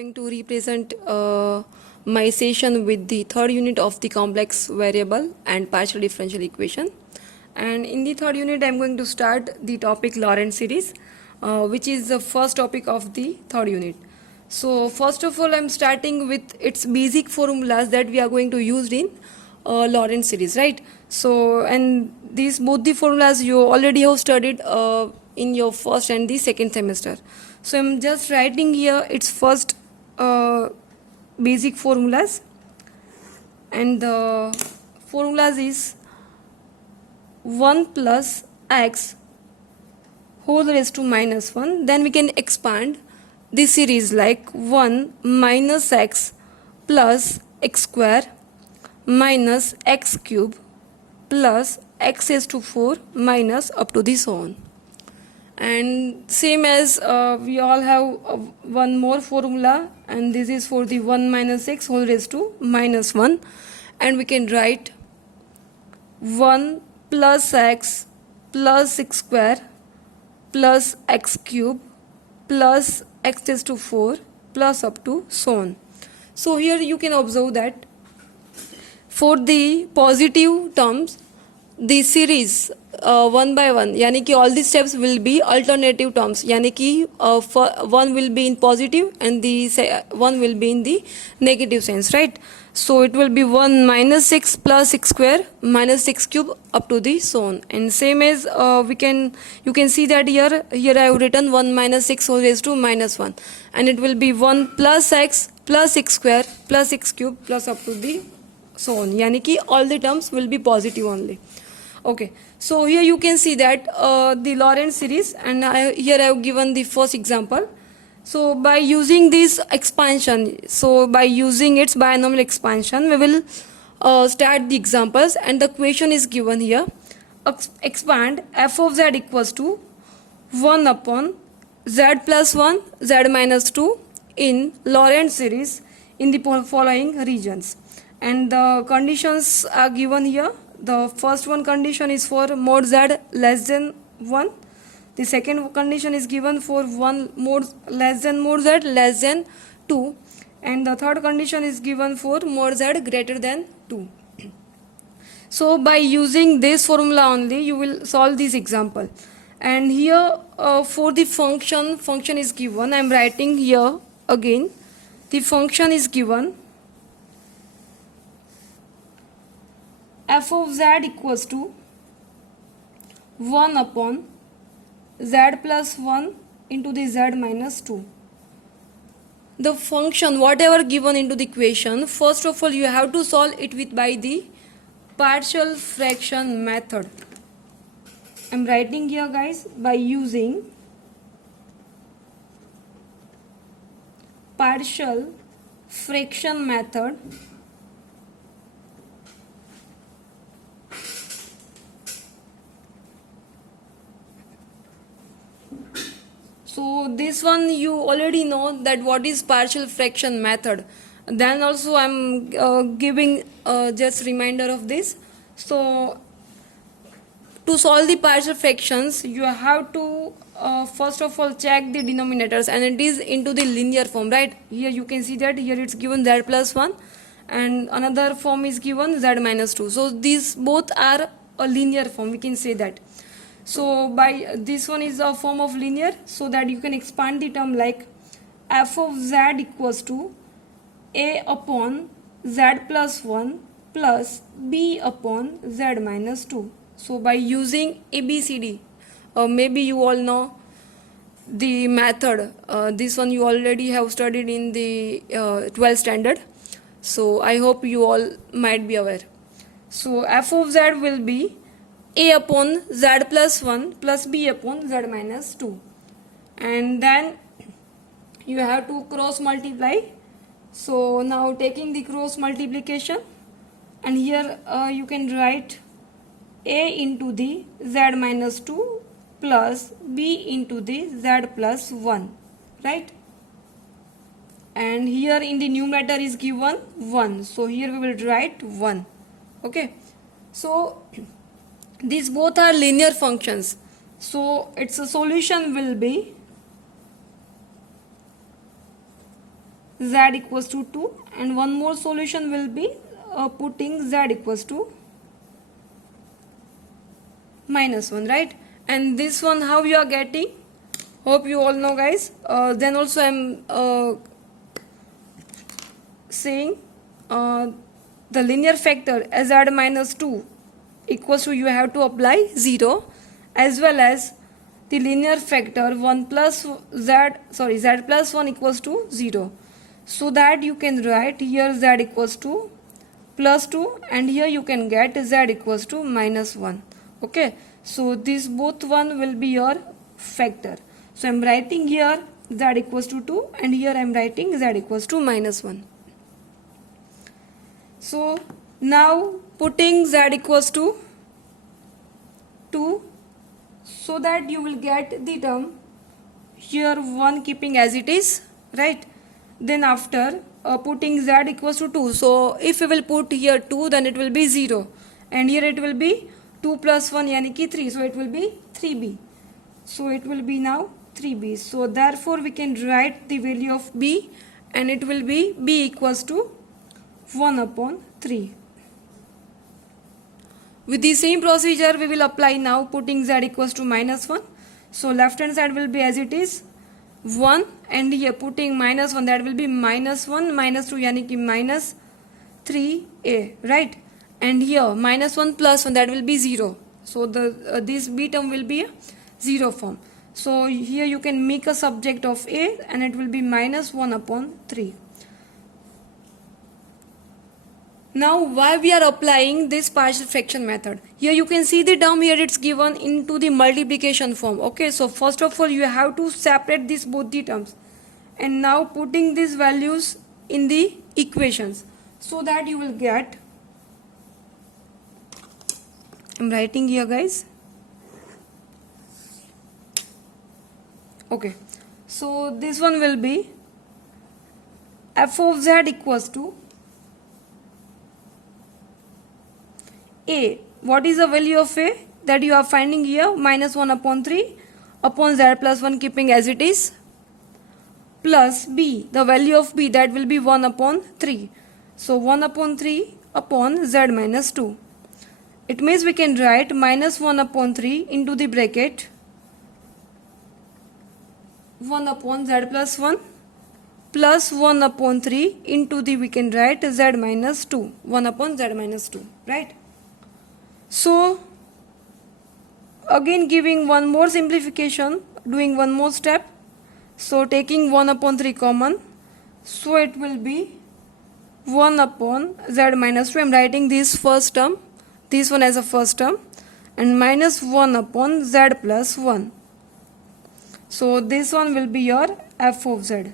going to represent my session with the third unit of the complex variable and partial differential equation. And in the third unit, I'm going to start the topic Lorentz series, which is the first topic of the third unit. So first of all, I'm starting with its basic formulas that we are going to use in Lorentz series, right? So, and these both the formulas you already have studied in your first and the second semester. So I'm just writing here its first basic formulas, and the formulas is 1 plus x whole raised to minus 1. Then we can expand this series like 1 minus x plus x square minus x cube plus x raised to 4 minus up to this on. And same as we all have one more formula, and this is for the 1 minus x whole raised to minus 1, and we can write 1 plus x plus x square plus x cube plus x raised to 4 plus up to so on. So here you can observe that for the positive terms, the series one by one, yani ki all these steps will be alternative terms, yani ki one will be in positive and the one will be in the negative sense, right? So it will be 1 minus 6 plus 6 square minus 6 cube up to the so on. And same as you can see that here I have written 1 minus 6 whole raised to minus 1, and it will be 1 plus x plus 6 square plus 6 cube plus up to the so on, yani ki all the terms will be positive only. Okay, so here you can see that the Lorentz series, and here I have given the first example. So by using this expansion, so by using its binomial expansion, we will start the examples, and the question is given here. Expand f of z equals to 1 upon z plus 1, z minus 2 in Lorentz series in the following regions. And the conditions are given here. The first one condition is for mod z less than 1. The second condition is given for 1 mod less than mod z less than 2. And the third condition is given for mod z greater than 2. So by using this formula only, you will solve this example. And here for the function is given. I am writing here again. The function is given f of z equals to 1 upon z plus 1 into the z minus 2. The function, whatever given into the equation, first of all you have to solve it with by the partial fraction method. I am writing here, guys, by using partial fraction method. So this one you already know that what is partial fraction method. Then also I am giving just reminder of this. So to solve the partial fractions, you have to first of all check the denominators, and it is into the linear form, right? Here you can see that here it's given z plus 1, and another form is given z minus 2. So these both are a linear form, we can say that. So by this one is a form of linear, so that you can expand the term like f of z equals to a upon z plus 1 plus b upon z minus 2. So by using ABCD, maybe you all know the method. This one you already have studied in the 12th standard. So I hope you all might be aware. So f of z will be a upon z plus 1 plus b upon z minus 2, and then you have to cross multiply. So now taking the cross multiplication, and here you can write a into the z minus 2 plus b into the z plus 1, right? And here in the numerator is given 1, so here we will write 1. Okay, so these both are linear functions, so its solution will be z equals to 2, and one more solution will be putting z equals to minus 1, right? And this one how you are getting, hope you all know, guys. Then also I'm saying the linear factor z minus 2 equals to, you have to apply 0, as well as the linear factor 1 plus z plus 1 equals to 0, so that you can write here z equals to plus 2, and here you can get z equals to minus 1. Okay, so this both one will be your factor. So I'm writing here z equals to 2, and here I'm writing z equals to minus 1. So now putting z equals to 2, so that you will get the term here 1 keeping as it is, right? Then after putting z equals to 2, so if we will put here 2, then it will be 0, and here it will be 2 plus 1 yani ki 3, so it will be 3b. So it will be now 3b. So therefore we can write the value of b, and it will be b equals to 1 upon 3. With the same procedure we will apply now, putting z equals to minus 1. So left hand side will be as it is 1, and here putting minus 1, that will be minus 1 minus 2 yani ki minus 3a, right? And here minus 1 plus 1, that will be 0. So the this b term will be a 0 form. So here you can make a subject of a, and it will be minus 1 upon 3. Now why we are applying this partial fraction method? Here you can see the term, here it's given into the multiplication form. Okay, so first of all you have to separate these both the terms, and now putting these values in the equations, so that you will get, I'm writing here, guys. Okay, so this one will be f of z equals to a. What is the value of a that you are finding here? Minus 1 upon 3 upon z plus 1 keeping as it is, plus b, the value of b, that will be 1 upon 3. So 1 upon 3 upon z minus 2. It means we can write minus 1 upon 3 into the bracket 1 upon z plus 1 plus 1 upon 3 into the, we can write z minus 2, 1 upon z minus 2, right? So again giving one more simplification, doing one more step. So taking 1 upon 3 common, so it will be 1 upon z minus 2. I am writing this first term, this one as a first term, and minus 1 upon z plus 1. So this one will be your f of z.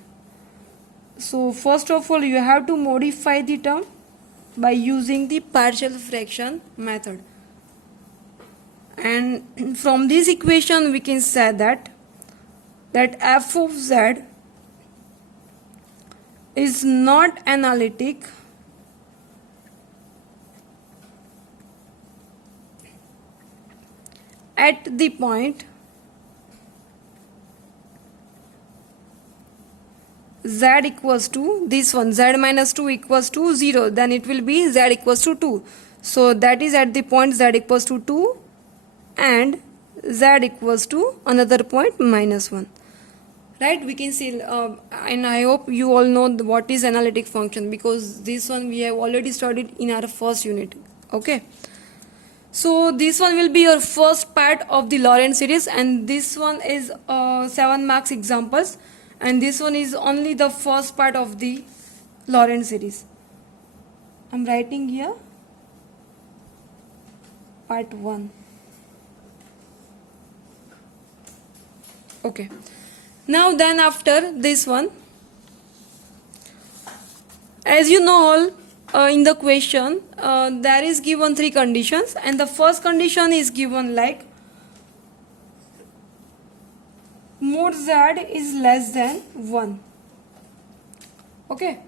So first of all you have to modify the term by using the partial fraction method. And from this equation we can say that f of z is not analytic at the point z equals to this one, z minus 2 equals to 0, then it will be z equals to 2. So that is at the point z equals to 2 and z equals to another point minus 1, right? We can see, and I hope you all know what is analytic function, because this one we have already studied in our first unit. Okay, so this one will be your first part of the Lorentz series, and this one is 7 marks examples, and this one is only the first part of the Lorentz series. I'm writing here part 1. Okay, now then after this one, as you know all, in the question there is given 3 conditions, and the first condition is given like mod z is less than 1. Okay,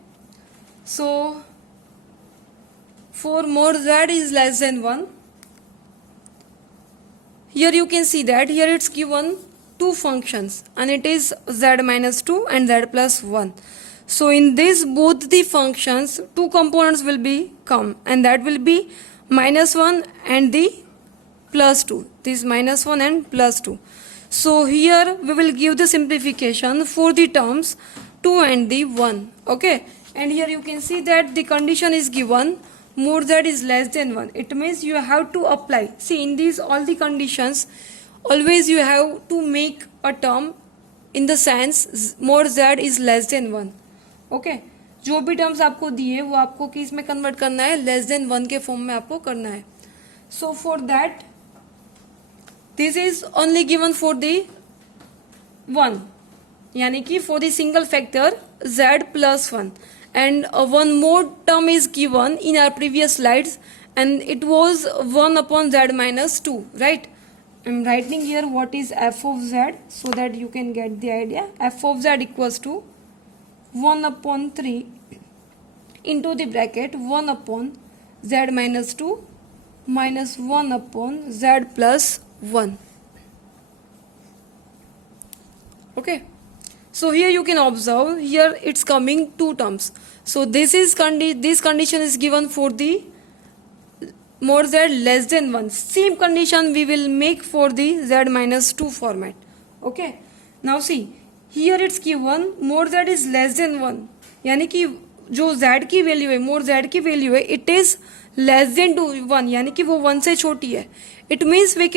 so for mod z is less than 1, here you can see that here it's given 2 functions, and it is z minus 2 and z plus 1. So in this both the functions two components will be come, and that will be -1 and the +2. This -1 and +2. So here we will give the simplification for the terms 2 and the 1. Okay, and here you can see that the condition is given more z is less than 1. It means you have to apply, see in these all the conditions always you have to make a term in the sense more z is less than 1. Okay जो भी terms आपको दिए वो आपको किस में convert करना है, लेस देन 1 के फॉर्म में आपको करना है. So for that this is only given for the 1, यानी कि for the single factor z + 1, and one more term is given in our previous slides, and it was 1 upon z - 2, right? I'm writing here what is f of z so that you can get the idea. F of z equals to 1 upon 3 into the bracket 1 upon z - 2 minus 1 upon z plus 1. Okay, so here you can observe here it's coming two terms. So this condition is given for the more z less than 1. Same condition we will make for the z - 2 format. Okay, now see here it's given more z is less than 1, यानी कि जो z की value है, more z की value है, it is less than 1, यानी कि वो 1 से छोटी है. It means we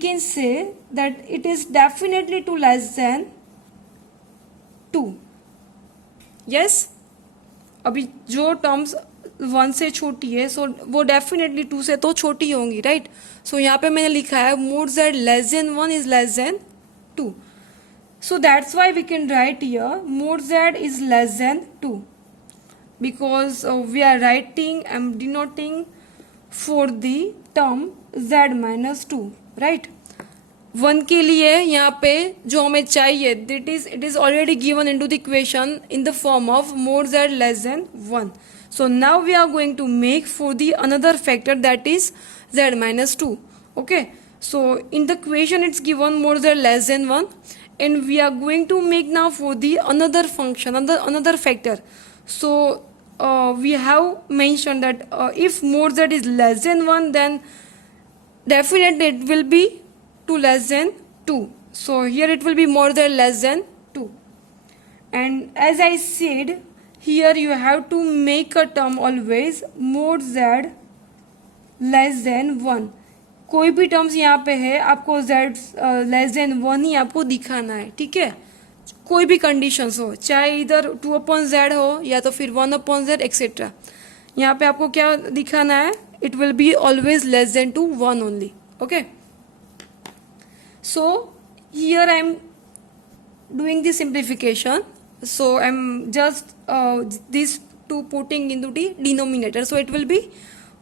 can say that it is definitely to less than 2. Yes, अभी जो टर्म्स 1 से छोटी है सो वो डेफिनेटली 2 से तो छोटी होंगी, राइट? सो यहाँ पे मैंने लिखा है more z less than 1 is less than 2. So that's why we can write here more z is less than 2, because we are writing, I'm denoting for the term z minus 2, right? 1 के लिए यहाँ पे जो हमें चाहिए it is already given into the equation in the form of more z less than 1. So now we are going to make for the another factor, that is z minus 2. Okay, so in the equation it's given more z less than 1, and we are going to make now for the another function, another factor. So we have mentioned that if more z is less than 1, then definitely it will be 2 less than 2. So here it will be more than less than 2. And as I said, here you have to make a term always more z less than 1. कोई भी terms यहाँ पे है आपको z less than 1 ही आपको दिखाना है, ठीक है? कोई भी कंडीशंस हो, चाहे इधर 2 upon z हो या तो फिर 1 upon z एक्सेट्रा, यहाँ पे आपको क्या दिखाना है, it will be always less than to 1 only. Okay, so here I am doing the simplification. So I am just this to putting in to the denominator. So it will be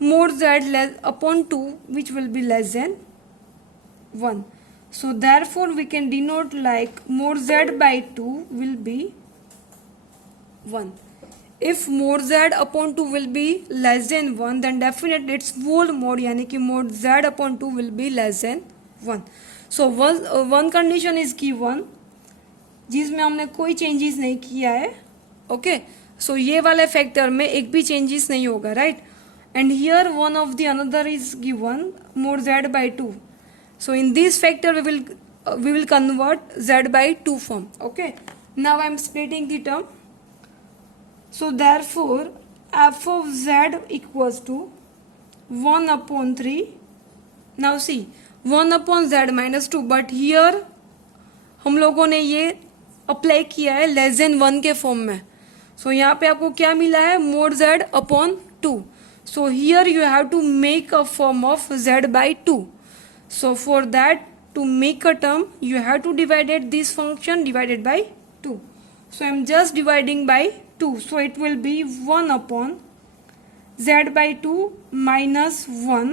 more z less upon 2, which will be less than 1. So therefore we can denote like more z by 2 will be 1. If more z upon 2 will be less than 1, then definitely its whole mode, यानी कि more z upon 2 will be less than 1. So one condition is given जिसमें हमने कोई changes नहीं किया है. Okay, सो ये वाले फैक्टर में एक भी चेंजेस नहीं होगा, right? And here one of the another is given more z by 2. So in this factor we will convert z by 2 form. Okay, now I am splitting the term. So therefore f of z equals to 1 upon 3. Now see 1 upon z minus 2, but here हम लोगों ने ये apply किया है less than 1 के form में. सो यहाँ पे आपको क्या मिला है, more z upon 2. So here you have to make a form of z by 2. So for that, to make a term, you have to divide this function divided by 2. So I am just dividing by 2. So it will be 1 upon z by 2 minus 1.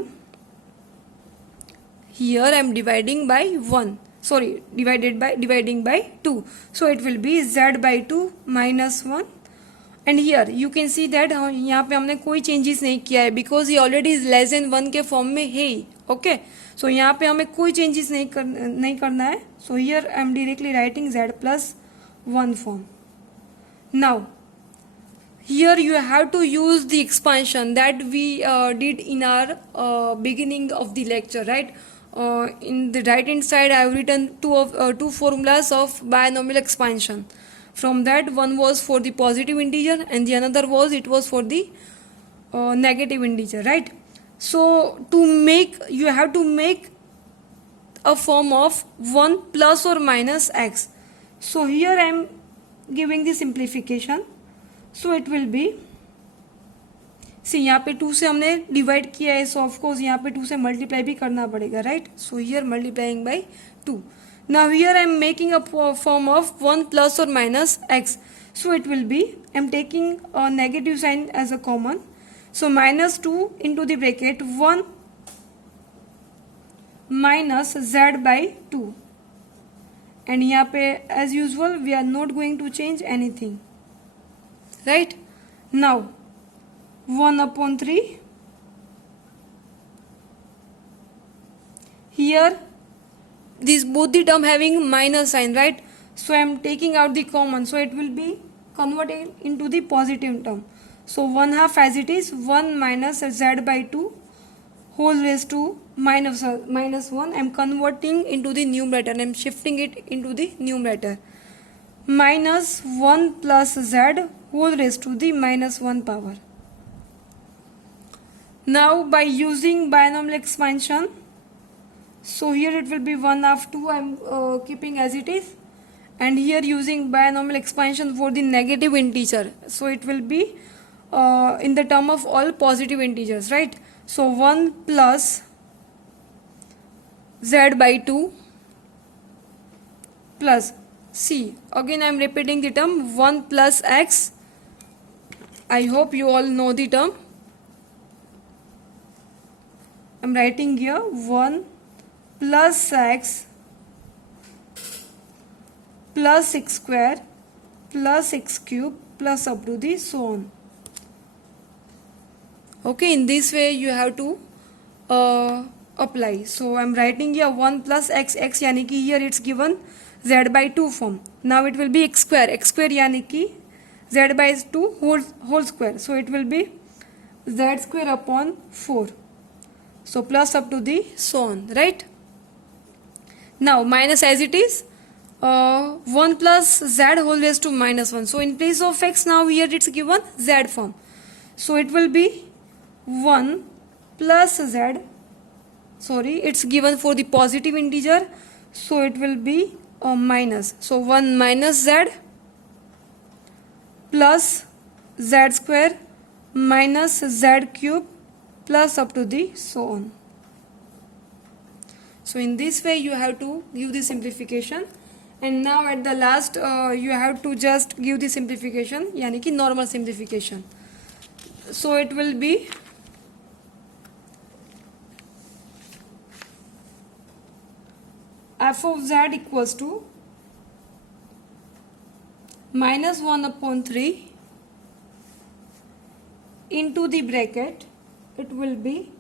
Here I am dividing by 1. Sorry, dividing by 2. So it will be z by 2 minus 1. And here you can see that यहाँ पे हमने कोई changes नहीं किया है, because ये already less than 1 के form में है ही. ओके, सो यहाँ पे हमें कोई चेंजेस नहीं करना है. सो here I am directly writing z plus 1 form. Now here you have to use the expansion that we did in our beginning of the lecture, right? In the right hand side I have written two formulas of binomial expansion. From that, one was for the positive integer and the another was it was for the negative integer, right? So to make, you have to make a form of 1 plus or minus x. So here I am giving the simplification. So it will be, सी यहाँ पे 2 से हमने divide किया है, so of course यहाँ पे 2 से multiply भी करना पड़ेगा, right? So here multiplying by 2. Now here I am making a form of 1 plus और minus x. So it will be, I am taking a negative sign as a common. So minus 2 into the bracket 1 minus z by 2. And यहाँ पे as usual we are not going to change anything, right? Now 1 upon 3. Here these both the term having minus sign, right? So I am taking out the common, so it will be converted into the positive term. So 1/2 as it is, 1 minus z by 2 whole raised to minus 1. I am converting into the numerator and I am shifting it into the numerator. Minus 1 plus z whole raised to the minus 1 power. Now by using binomial expansion, so here it will be 1/2 I am keeping as it is, and here using binomial expansion for the negative integer, so it will be in the term of all positive integers, right? So 1 plus z by 2 plus c, again I am repeating the term 1 plus x. I hope you all know the term. I'm writing here 1 plus x plus x square plus x cube plus up to the so on. Okay, in this way you have to apply. So I'm writing here 1 plus x यानी कि here it's given z by 2 form. Now it will be x square यानी कि z by 2 whole square. So it will be z square upon 4. So plus up to the so on, right? Now minus as it is, 1 plus z whole raised to minus 1. So in place of x, now here it's given z form. So it will be 1 plus z, sorry, it's given for the positive integer. So it will be minus. So 1 minus z plus z square minus z cube plus up to the so on. So in this way you have to give the simplification, and now at the last you have to just give the simplification यानी कि normal simplification. So it will be f of z equals to minus 1 upon 3 into the bracket, it will be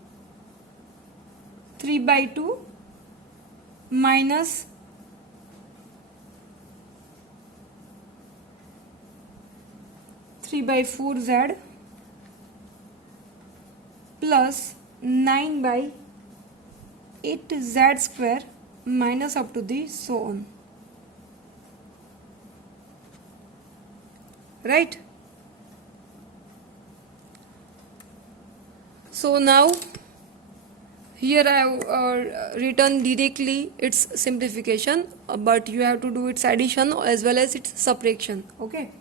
3 by 2 minus 3 by 4 z plus 9 by 8 z square minus up to the so on, right? So now here I have written directly its simplification, but you have to do its addition as well as its subtraction, okay?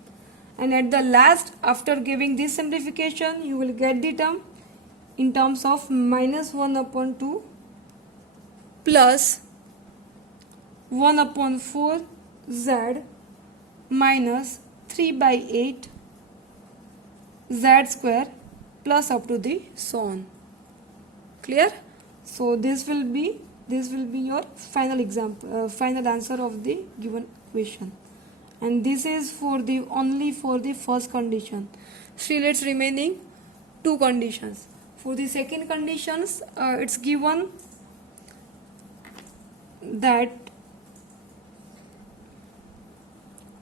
And at the last, after giving this simplification, you will get the term in terms of minus 1 upon 2 plus 1 upon 4 z minus 3 by 8 z square plus up to the so on. Clear? So this will be your final example, final answer of the given question, and this is for the only for the first condition. Still it's remaining two conditions. For the second conditions, it's given that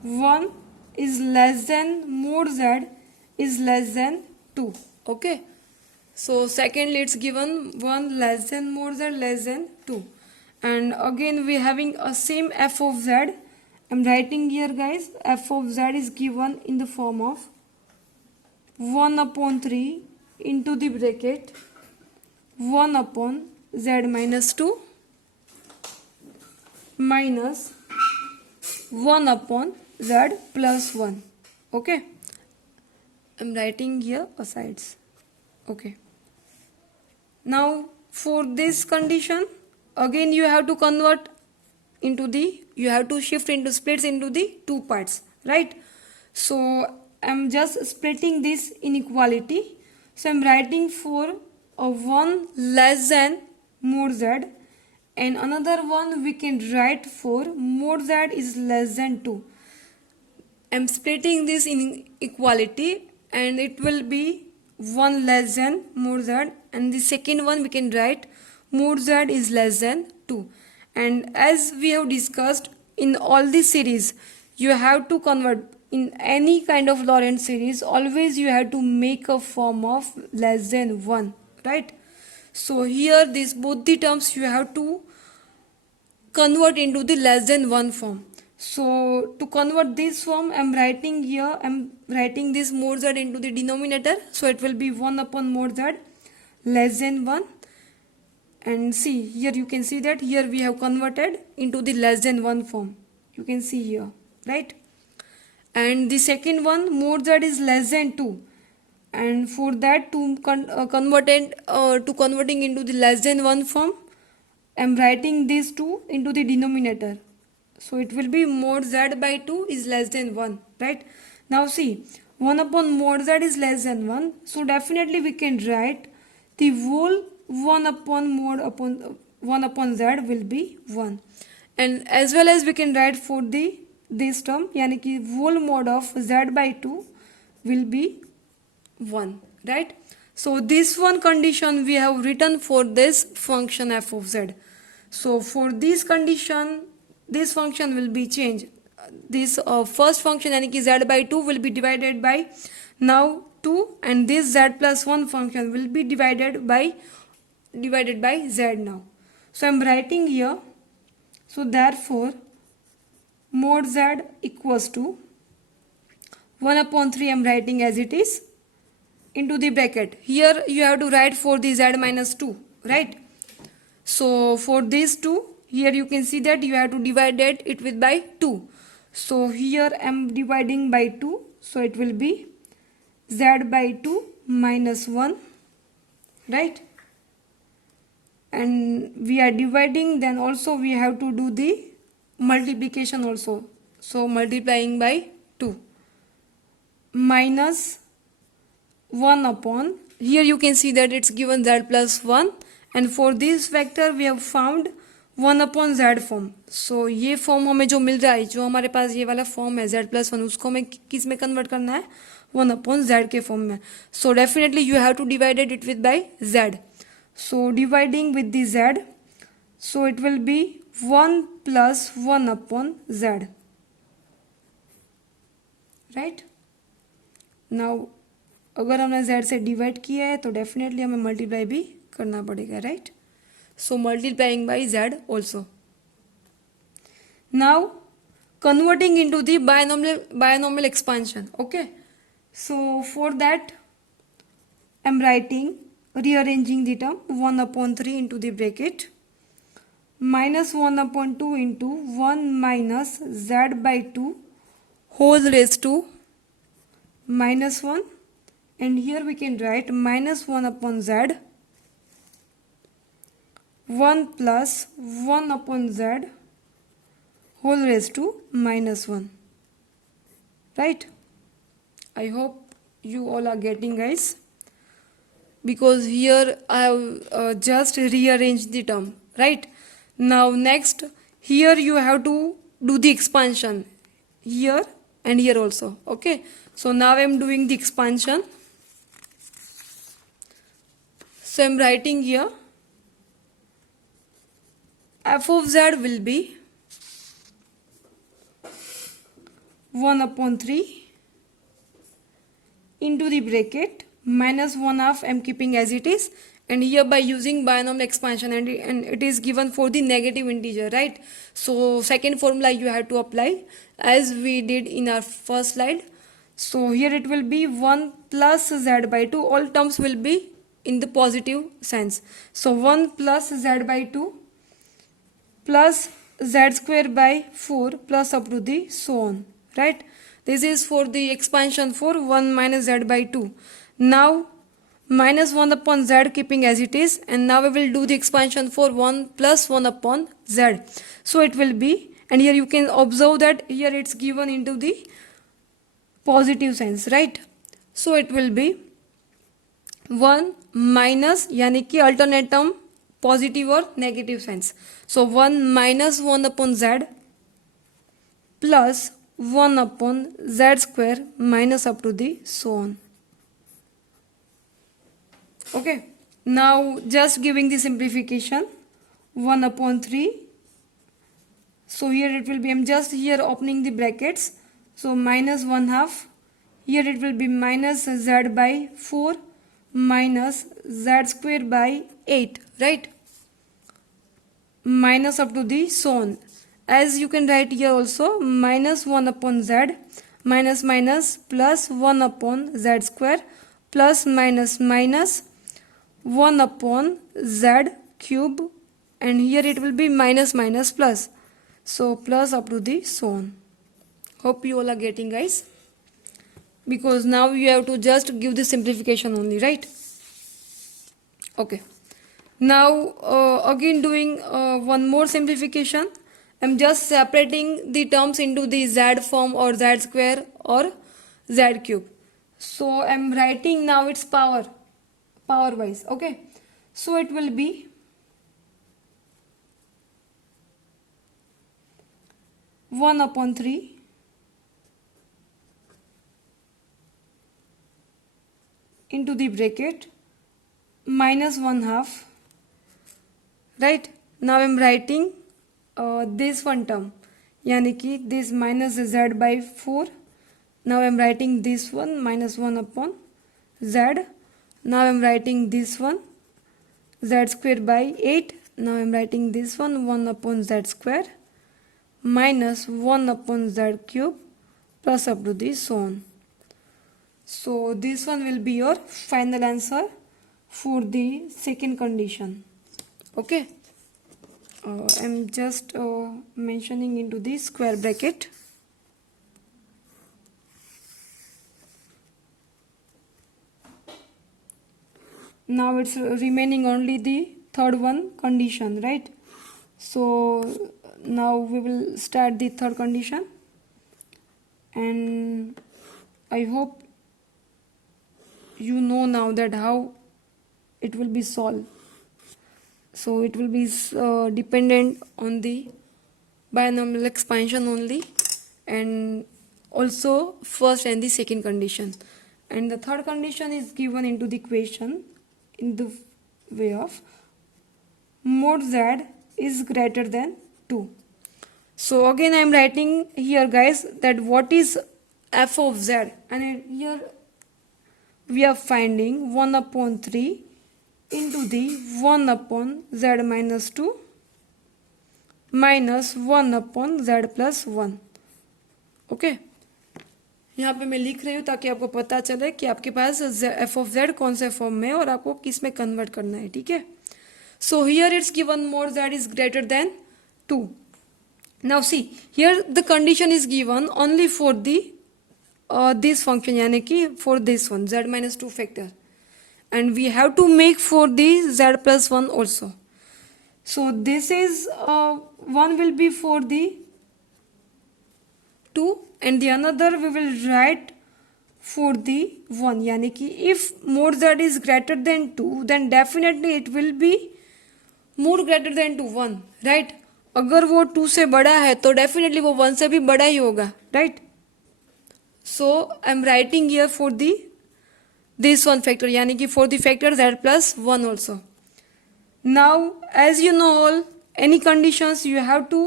1 is less than mod z is less than 2. Okay, so secondly it's given 1 less than mod z less than 2, and again we having a same f of z. I'm writing here guys, f of z is given in the form of 1 upon 3 into the bracket 1 upon z minus 2 minus 1 upon z plus 1. Okay, I'm writing here asides. Okay, now for this condition again you have to convert into the, you have to shift into splits into the two parts, right? So I'm just splitting this inequality. So I'm writing for a 1 less than mod z, and another one we can write for mod z is less than 2. I'm splitting this inequality and it will be 1 less than mod z, and the second one we can write mod z is less than 2. And as we have discussed in all the series, you have to convert in any kind of Lorentz series, always you have to make a form of less than 1, right? So here this both the terms you have to convert into the less than 1 form. So to convert this form, I'm writing here, I'm writing this mod z into the denominator, so it will be 1 upon mod z less than 1. And see here, you can see that here we have converted into the less than 1 form, you can see here, right? And the second one, mod z is less than 2, and for that to converting into the less than 1 form, I'm writing these 2 into the denominator, so it will be mod z by 2 is less than 1, right? Now see, 1 upon mod z is less than 1, so definitely we can write the whole 1 upon mod upon 1 upon z will be 1, and as well as we can write for the this term, yani ki whole mod of z by 2 will be 1, right? So this one condition we have written for this function f of z. So for this condition, this function will be changed. This first function yani ki z by 2 will be divided by now 2, and this z plus 1 function will be divided by z now. So I'm writing here, so therefore mod z equals to 1 upon 3, I'm writing as it is, into the bracket. Here you have to write for the z minus 2, right? So for these 2, here you can see that you have to divide it with by 2. So here I'm dividing by 2, so it will be z by 2 minus 1, right? And we are dividing, then also we have to do the multiplication also. So multiplying by 2 minus 1 upon, here you can see that it's given z plus 1, and for this vector we have found 1 upon z form. So ये form हमें जो मिल रहा है, जो हमारे पास ये वाला form है z प्लस 1, उसको हमें किस में कन्वर्ट करना है, 1 अपॉन z के फॉर्म में. So definitely you have to divided it with by z. So dividing with the z, so it will be 1 plus 1 upon z, right? Now अगर हमने z से डिवाइड किया है तो डेफिनेटली हमें मल्टीप्लाई भी करना पड़ेगा, right? So multiplying by z also. Now converting into the binomial expansion. Okay, so for that I'm writing, rearranging the term, 1 upon 3 into the bracket minus 1 upon 2 into 1 minus z by 2 whole raised to minus 1, and here we can write minus 1 upon z 1 plus 1 upon z whole raised to minus 1, right? I hope you all are getting, guys, because here I have just rearranged the term, right? Now next, here you have to do the expansion here and here also. Okay, so now I am doing the expansion. So I am writing here f of z will be 1/3 into the bracket minus 1/2, I'm keeping as it is, and here by using binomial expansion, and it is given for the negative integer, right? So second formula you have to apply as we did in our first slide. So here it will be 1 plus z by 2, all terms will be in the positive sense. So 1 plus z by 2 plus z square by 4 plus up to the so on, right? This is for the expansion for 1 minus z by 2. Now minus 1 upon z keeping as it is, and now we will do the expansion for 1 plus 1 upon z. So it will be, and here you can observe that here it's given into the positive sense, right? So it will be 1 minus, यानी कि alternate term positive or negative sense. So 1 minus 1 upon z plus 1 upon z square minus up to the so on. Okay, now just giving the simplification, 1/3. So here it will be, I'm just here opening the brackets, so minus 1/2. Here it will be minus z by 4 minus z square by 8, right? Minus up to the so on. As you can write here also, minus 1 upon z minus minus plus 1 upon z square plus minus minus 1 upon z cube, and here it will be minus minus plus, so plus up to the so on. Hope you all are getting, guys, because now you have to just give the simplification only, right? Okay, now again doing one more simplification. I'm just separating the terms into the z form or z square or z cube. So I'm writing now its power wise. Okay, so it will be 1/3 into the bracket minus 1/2, right? Now I'm writing this one term, यानी कि this minus z by 4. Now I'm writing this one minus 1 upon z. Now I'm writing this one z square by 8. Now I'm writing this one 1 upon z square minus 1 upon z cube plus up to this so on. So this one will be your final answer for the second condition. Okay, I'm just mentioning into the square bracket. Now it's remaining only the third one condition, right? So now we will start the third condition, and I hope you know now that how it will be solved. So it will be dependent on the binomial expansion only, and also first and the second condition, and the third condition is given into the equation in the way of mod z is greater than 2. So again I am writing here, guys, that what is f of z, and here we are finding 1/3 into the 1 upon z minus 2 minus 1 upon z plus 1. Okay, यहाँ पे मैं लिख रही हूँ ताकि आपको पता चले कि आपके पास एफ ऑफ जेड कौन से फॉर्म में और आपको किस में कन्वर्ट करना है, ठीक है? So here it's given more Z is greater than 2. Now see here the condition is given only for the this function, यानी कि for this one z minus 2 factor, and we have to make for the z plus 1 also. So this is one will be for the 2 and the another we will write for the 1, यानी कि if mod z is greater than 2 then definitely it will be more greater than 2 1, right? अगर वो 2 से बड़ा है तो definitely वो 1 से भी बड़ा ही होगा, right? So I am writing here for the this one factor, यानी कि for the factor z plus 1 also. Now as you know all, any conditions you have to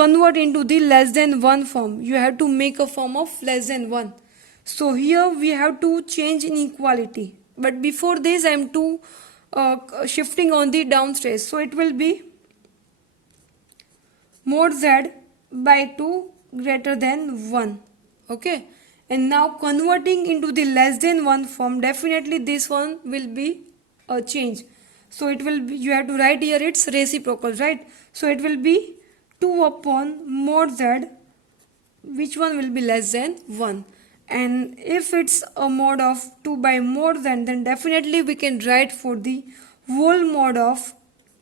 convert into the less than 1 form. You have to make a form of less than 1. So here we have to change inequality, but before this I am shifting on the downstairs. So it will be mod z by 2 greater than 1. Okay, and now converting into the less than 1 form, definitely this one will be a change. So it will be, you have to write here its reciprocal, right? So it will be 2 upon mod z, which one will be less than 1. And if it's a mod of 2 by mod z, then definitely we can write for the whole mod of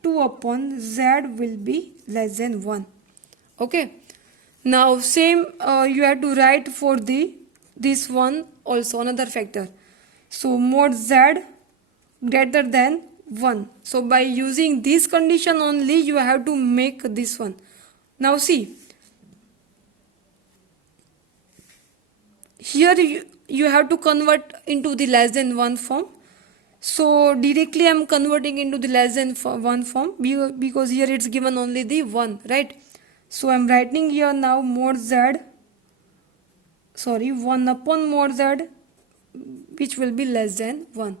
2 upon z will be less than 1. Okay, now same you have to write for the this one also, another factor. So mod z greater than 1. So by using this condition only you have to make this one. Now see, here you have to convert into the less than 1 form. So directly I am converting into the less than 1 form because here it's given only the 1, right? So I am writing here now mod z, 1 upon mod z, which will be less than 1.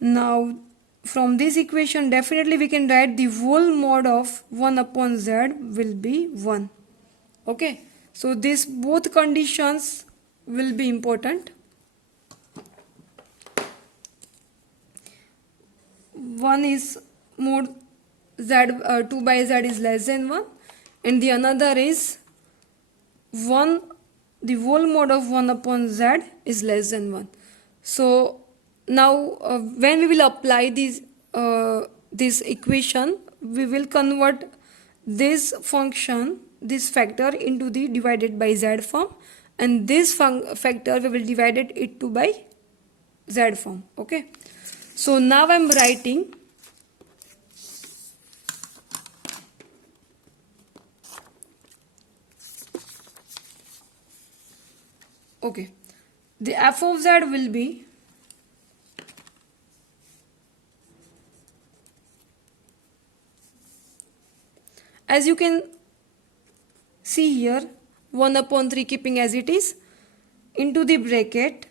Now from this equation definitely we can write the whole mod of 1 upon z will be 1. Okay, so this both conditions will be important. One is mod z 2 by z is less than 1, and the another is 1, the whole mod of 1 upon z is less than 1. So now when we will apply this equation, we will convert this function, this factor into the divided by z form, and this factor we will divide it to by z form. Okay, so now I am writing okay, the f of z will be as you can see here 1 upon 3 keeping as it is into the bracket.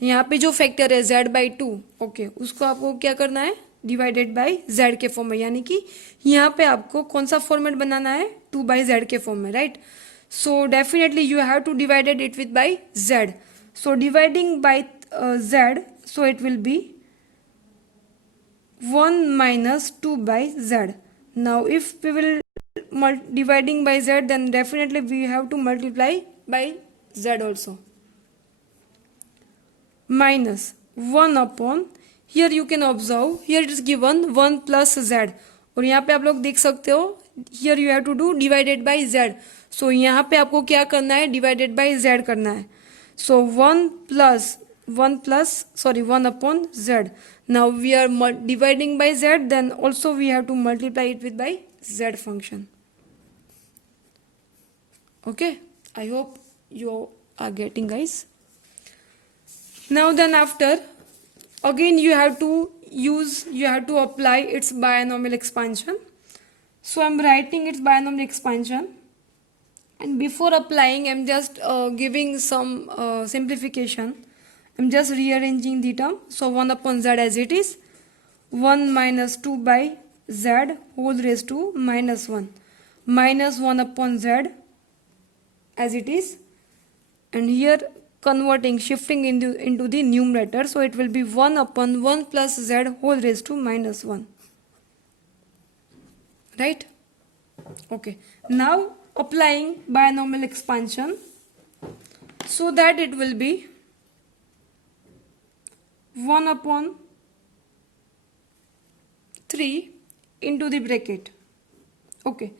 यहाँ पे जो factor है z by 2, okay, उसको आपको क्या करना है, divided by z के फॉर्म में, यानी कि यहाँ पे आपको कौन सा फॉर्मेट बनाना है, 2 by z के फॉर्म में, right? So definitely you have to divided it with by z. So dividing by z, so it will be 1 minus 2 by z. Now if we will dividing by z, then definitely we have to multiply by z also. Minus 1 upon, here you can observe, here it is given 1 plus z, और यहाँ पे आप लोग देख सकते हो here you have to do divided by z. So यहाँ पे आपको क्या करना है, divided by z करना है. So 1 upon z. Now we are dividing by z, then also we have to multiply it with by z function. Okay, I hope you are getting, guys. Now then after, again you have to apply its binomial expansion. So I am writing its binomial expansion, and before applying I am just giving some simplification. I am just rearranging the term. So 1 upon z as it is, 1 minus 2 by z whole raised to minus 1, minus 1 upon z as it is, and here converting, shifting into the numerator, so it will be 1 upon 1 plus z whole raised to minus 1, right? Okay, now applying binomial expansion, so that it will be 1 upon 3 into the bracket. Okay,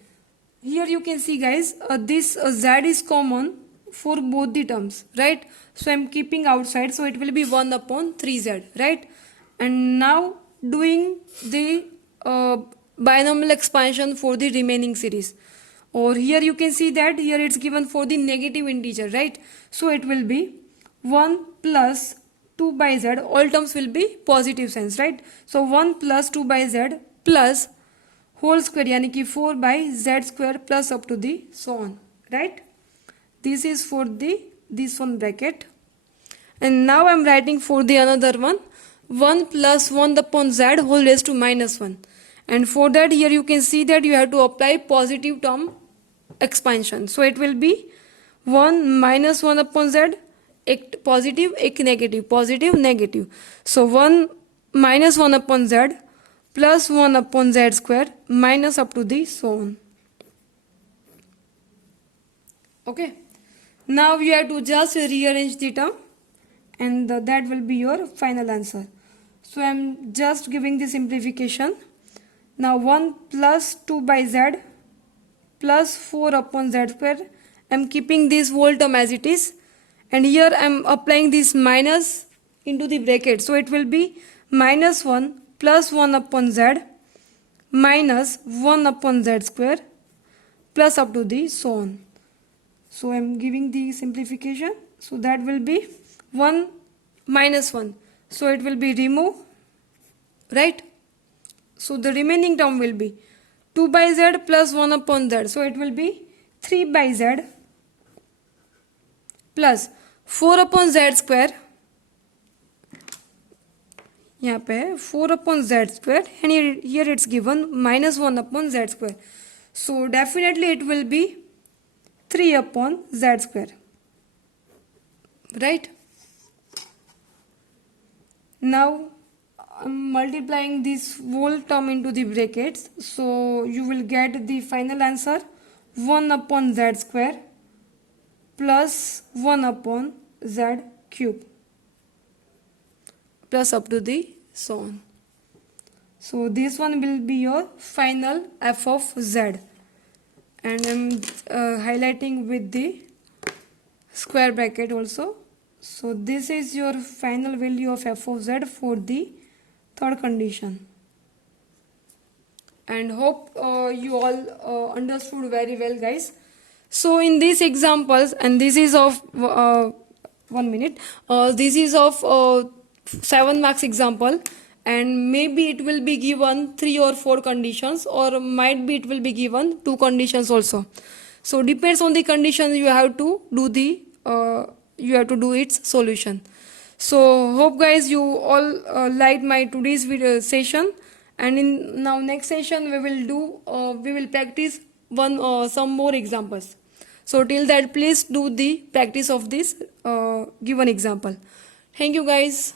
here you can see, guys, this z is common for both the terms, right? So I am keeping outside, so it will be 1 upon 3z, right? And now doing the binomial expansion for the remaining series, or here you can see that here it's given for the negative integer, right? So it will be 1 plus 2 by z, all terms will be positive signs, right? So 1 plus 2 by z plus whole square यानी कि 4 by z square plus up to the so on, right? This is for the this one bracket. And now I am writing for the another one, 1 plus 1 upon z whole raised to minus 1. And for that here you can see that you have to apply positive term expansion. So it will be 1 minus 1 upon z, एक positive, एक negative, positive, negative. So 1 minus 1 upon z plus 1 upon z square minus up to the so on. Okay. Now you have to just rearrange the term and that will be your final answer. So I am just giving the simplification. Now 1 plus 2 by z plus 4 upon z square. I am keeping this whole term as it is, and here I am applying this minus into the bracket. So it will be minus 1 plus 1 upon z minus 1 upon z square plus up to the so on. So I am giving the simplification. So that will be 1 minus 1. So it will be remove, right? So the remaining term will be 2 by z plus 1 upon z. So it will be 3 by z plus 4 upon z square. यहाँ पे 4 upon z square and here it's given minus 1 upon z square. So definitely it will be 3 upon z square, right? Now I'm multiplying this whole term into the brackets, so you will get the final answer 1 upon z square plus 1 upon z cube plus up to the so on. So this one will be your final f of z, and I'm highlighting with the square bracket also. So this is your final value of f of z for the third condition. And hope you all understood very well, guys. So in these examples, and this is of 1 minute, this is of 7 marks example, and maybe it will be given 3 or 4 conditions, or might be it will be given 2 conditions also. So depends on the condition, you have to do the its solution. So hope guys you all liked my today's video session, and in now next session we will practice some more examples. So till that, please do the practice of this given example. Thank you guys.